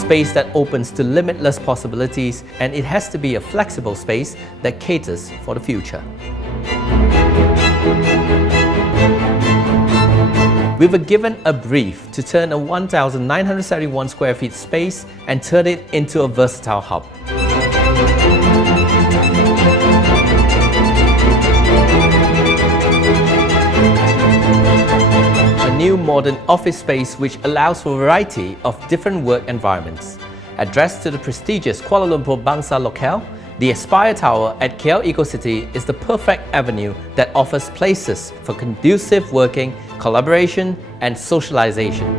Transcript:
space that opens to limitless possibilities, and it has to be a flexible space that caters for the future. We were given a brief to turn a 1,971 square feet space and turn it into a versatile hub. A new modern office space which allows for a variety of different work environments. Addressed to the prestigious Kuala Lumpur Bangsa locale, the Aspire Tower at KL EcoCity is the perfect avenue that offers places for conducive working, collaboration and socialization.